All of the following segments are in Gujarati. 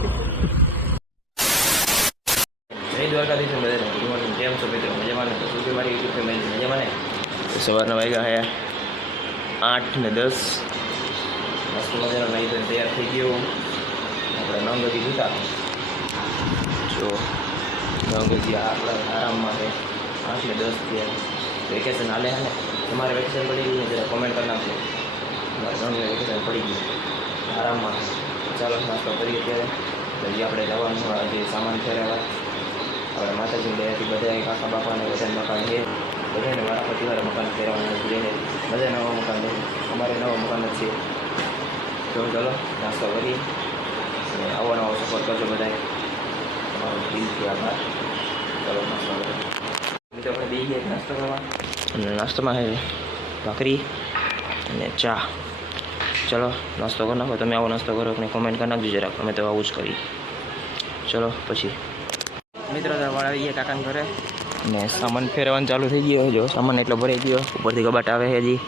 જય દ્વારકાધીશ બધાને ગુડ મોર્નિંગ. કેમ છો મિત્રો? મજામાં ને? તો શું કે મારી યુટ્યુબ ફેમિલી મજામાં ને? તો સવારના વાગ્યા છે 8:10. મસ્ત મજાનો નહીં તો તૈયાર થઈ ગયો. આપણે નવગતી જૂતા જો નવગતી આપણા આરામમાં છે. 8:10 થયા. વેકેશન હાલે છે ને? તમારે વેકેશન પડી ગયું ને જરા કોમેન્ટ કરી નાખજો. તમારે નવગે વેકેશન પડી ગયું આરામમાં. ચાલો નાસ્તો કરીએ ત્યારે. હજી આપણે જવાનું જે સામાન ફેરવવા આપણે માતાજી દયાથી બધા કાકા બાપાને બધા મકાન છે. બધાને મારા પરિવારે મકાન ફેરવવાના છે. બધા નવા મકાન છે. અમારે નવા મકાન જ છે. તો ચાલો નાસ્તો કરી અને આવો નવો સપોર્ટ કરજો બધાએ. તમારો દિલથી આભાર. ચાલો નાસ્તો કરીએ. મિત્રો આપણે બેસી ગયા નાસ્તો કરવા અને નાસ્તામાં છે ભાખરી અને ચા. ચલો નાસ્તો કરી નાખો. તમે આવો નાસ્તો કરો અને કોમેન્ટ કરી નાખજો જરાક. અમે તો આવું જ કરી. ચલો પછી મિત્રો આવી ગયા કાકાને ઘરે ને સામાન ફેરવવાનું ચાલુ થઈ ગયો. જો સામાન એટલો ભરાઈ ગયો. ઉપરથી કબાટ આવે છે. હજી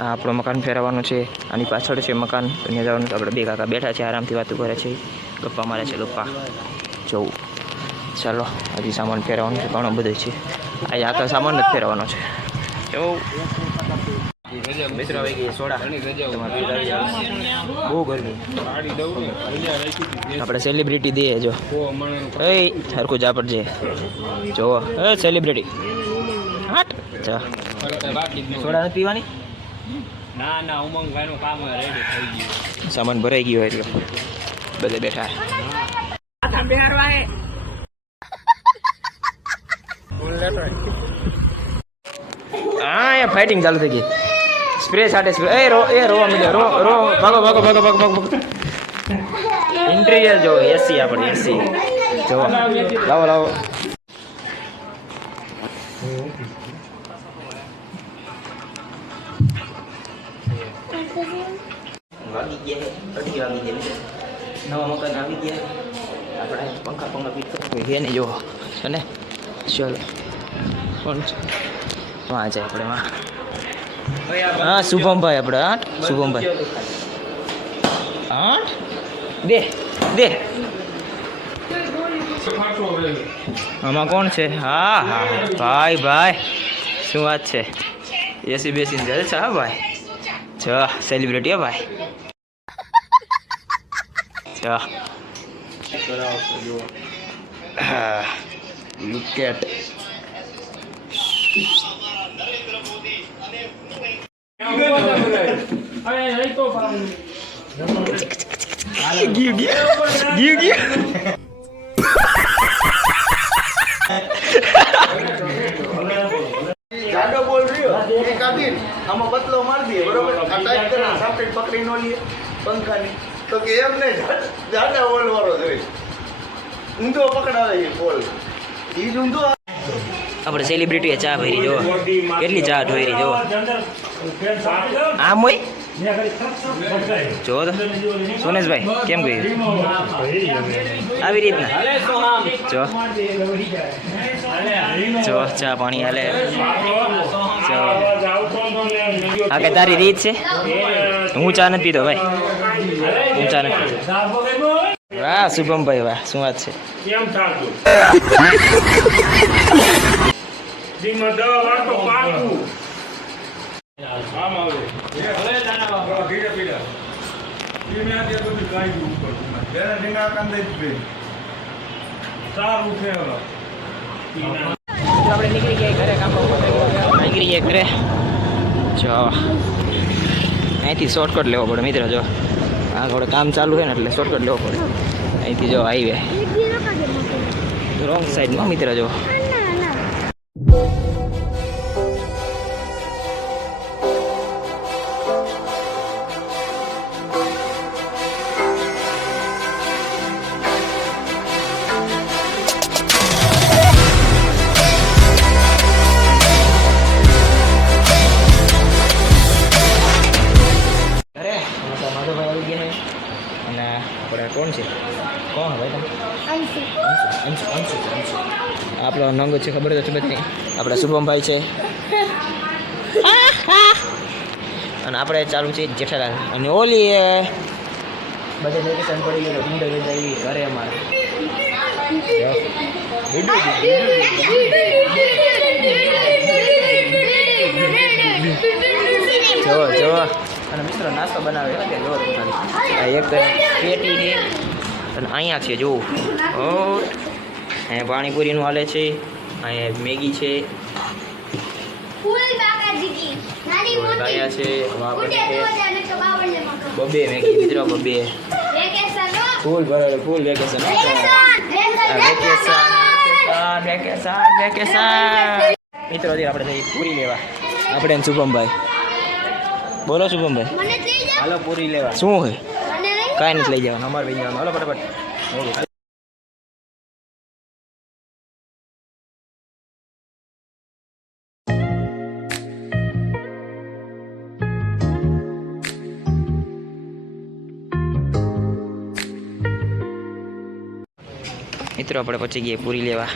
આ આપણું મકાન ફેરવવાનું છે. આની પાછળ છે મકાન. તો ત્યાં જવાનું. આપણે બે કાકા બેઠા છે આરામથી વાતો કરે છે. ગપ્પા મારે છે ગપ્પા જવું. ચાલો હજી સામાન ફેરવવાનું છે. ઘણો બધો છે. આ આખા સામાન જ ફેરવવાનો છે. જવું મિત્રો આવી ગઈ સોડા. બહુ ગરમી. આપણે સેલિબ્રિટી દે જો એ હરખું જા પડજે જોવો. એ સેલિબ્રિટી હાટ જા સોડા નથી પીવાની. ના ના ઉમંગભાઈ નું કામ રેડી થઈ ગયું. સામાન ભરાઈ ગયો એટલે બધે બેઠા. હા એ ફાઇટિંગ ચાલુ થઈ ગઈ. સ્પ્રે સાથે સ્પ્રે. રોવા મળ્યો. રો ભાગો ભાગો ભાગો ભાગો ભાગો. ઇન્ટિરિયર જો એસી આપણે એસી જો લાવો લાવો. વાગી ગયા 8 વાગી ગયા. નવા મકાન આવી ગયા. આપણે પંખા ફીટ કરવું છે ને જો છે ને. ચલો કોણ છે? વાં જાય આપણે વાં. હા શુભમભાઈ આપણે. 8 શુભમભાઈ 8 દે દે. આમાં કોણ છે? હા હા ભાઈ ભાઈ શું વાત છે? એસી બેસી જલસા હા ભાઈ. છ સેલિબ્રિટી હા ભાઈ. છ લુક એટ જાડો બોલ રહ્યો એક આદિન આમાં બતલો મારી દે બરોબર. આ ટાઈપ કરે સાપેટ પકડી નો લે પંખાની તો કે એમ ને જાડા બોલ વાળો જોઈ ઊંધો પકડાવે છે બોલ. ઈ જ ઊંધો. આપણે સેલિબ્રિટીએ ચા ભરી જો કેટલી ચા ઢોરી જો આમ હોય જો તો સોનેશભાઈ કેમ ગયું આવી રીતના જો ચા પાણી હાલે. હા કે તારી રીત છે. હું ચા નથી પીતો ભાઈ. હું ચા નથી પીતો. વાહ શુભમભાઈ વાહ શું વાત છે. આપણે નીકળી ગયા ઘરે. કામ નીકળી ગયા ઘરે. જો અહીંથી શોર્ટકટ લેવો પડે મિત્ર. જો આ થોડું કામ ચાલુ છે ને એટલે શોર્ટકટ લેવો પડે. અહીંથી જો હાઈવે રોંગ સાઈડમાં મિત્ર. જો આપણે કોણ છે? કોણ ભાઈ તમે? અંશુ. આપણો નંગ છે ખબર તો છે બધી. આપણે શુભમભાઈ છે અને આપણે ચાલુ છે જેઠાલાલ. અને ઓલી બધે વેકેશન પડી ગયું તો ભૂંડે વેચાઈ ઘરે અમારે જોવો જોવો અને મિત્રો નાસ્તો બનાવે કે જોવો એક પેટી છે અને અહીંયા છે જુઓ અહીંયા પાણીપુરીનું હાલે છે અહીંયા મેગી છે છે બબે મેગી મિત્રો બબે ફૂલ બરાબર ફૂલ વેકેશન મિત્રો આપણે જઈએ પૂરી લેવા આપણે શુભમભાઈ બોલો શુભમભાઈ હાલો પૂરી લેવા શું હોય કાંઈ નથી લઈ જવાનું અમારે લઈ જવાનું હાલો ફટાફટ મિત્રો આપણે પછી ગઈએ પૂરી લેવા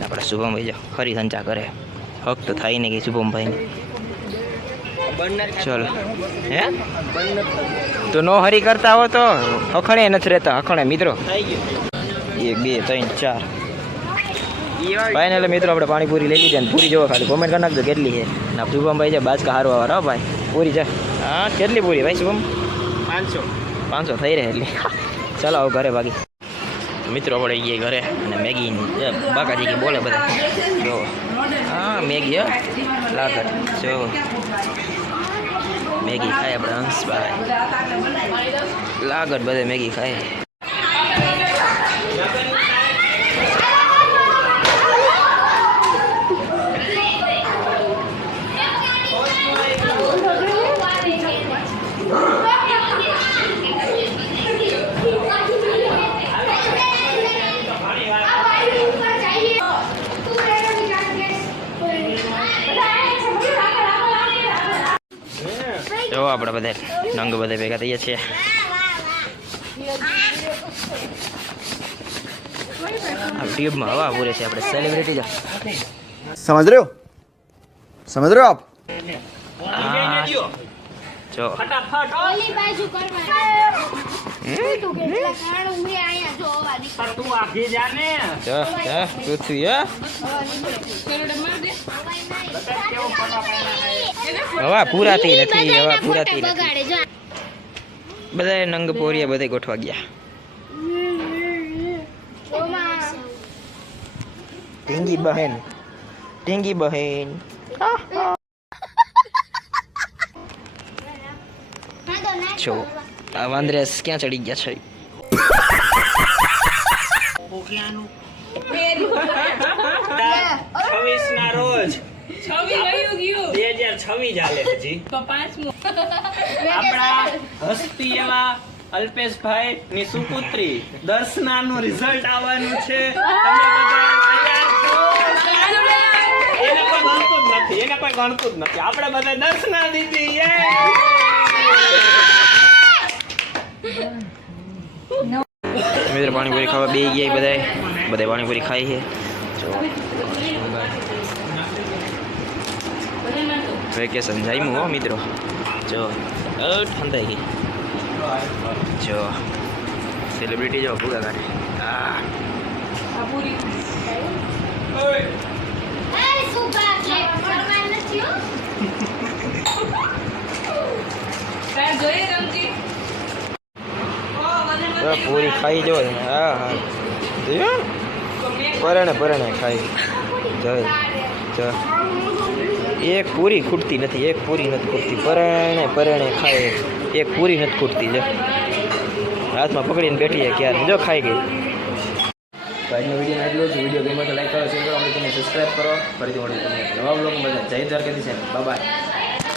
આપણે શુભમભાઈ જો ફરી સંચા કરે હક તો થાય નહીં કે શુભમભાઈને ચલો હે તો નો હરી કરતા હો તો હખણે નથી રહેતા હખણે મિત્રો 1 2 3 4 ફાઇનલ મિત્રો આપણે પાણીપુરી લઈ લીધી ને પૂરી જોવો ખાલી કોમેન્ટ કરી નાખજો કેટલી છે ના શુભમભાઈ છે બાજકા હારવા વાળા ભાઈ પૂરી છે હા કેટલી પૂરી ભાઈ શુભમ 500 થઈ રહે એટલી ચાલો આવો ઘરે બાકી મિત્રો આપણે ગઈએ ઘરે અને મેગી બાકાજી કે બોલે બધા જો હા મેગી લાગત જો મેગી ખાય આપણે હંસભાઈ લાગત બધે મેગી ખાય જો આપણે બધા નંગ બધા ભેગા થઈએ છીએ ટ્યુબમાં હવા પૂરે છે આપણે સેલિબ્રિટી समझ रहे हो आप જો ફટાફટ ઓલી બાજુ કરવા તું કેટલા કાણ ઉમરી આયા જો હવા નીકળે તું આખી જાને જો પૃથ્વી હવા પૂરાતી નથી હવા પૂરાતી નથી બગાડે જો બધા નંગ પોરિયા બધે ગોઠવા ગયા ટીંગી બહેન છો આ વાંદરેસ ક્યાં ચડી ગયા છે 26 ના રોજ 2026 ચાલે હજી આપણા હસ્તી એવા અલ્પેશભાઈ ની સુપુત્રી દર્શનાનું રિઝલ્ટ આવવાનું છે તમે બધા તૈયાર છો એને કોઈ ગણતું જ નથી આપણે બધા દર્શના દીધી મિત્રો પાણીપુરી ખાવા બે ગયા બધા પાણીપુરી ખાઈ છે વેકેશન જામ્યું હો મિત્રો જો ઠંડાઈ ગઈ જો સેલિબ્રિટી જો ભૂગા કાઢે પૂરી ખાઈ જો હા પરણે ખાઈ જો એક પૂરી ખૂટતી નથી પરણે ખાય એક પૂરી નથી ખૂટતી જો હાથમાં પકડીને બેઠી ક્યારે જો ખાઈ ગઈ તો આજનો વિડીયો એટલો જ વિડીયો ગમ્યો તો લાઈક કરો શેર કરો આપણે તમે સબસ્ક્રાઈબ કરો ફરીથી મળીએ તમને નવા બ્લોગમાં બધા જય દ્વારકાધીશ બાય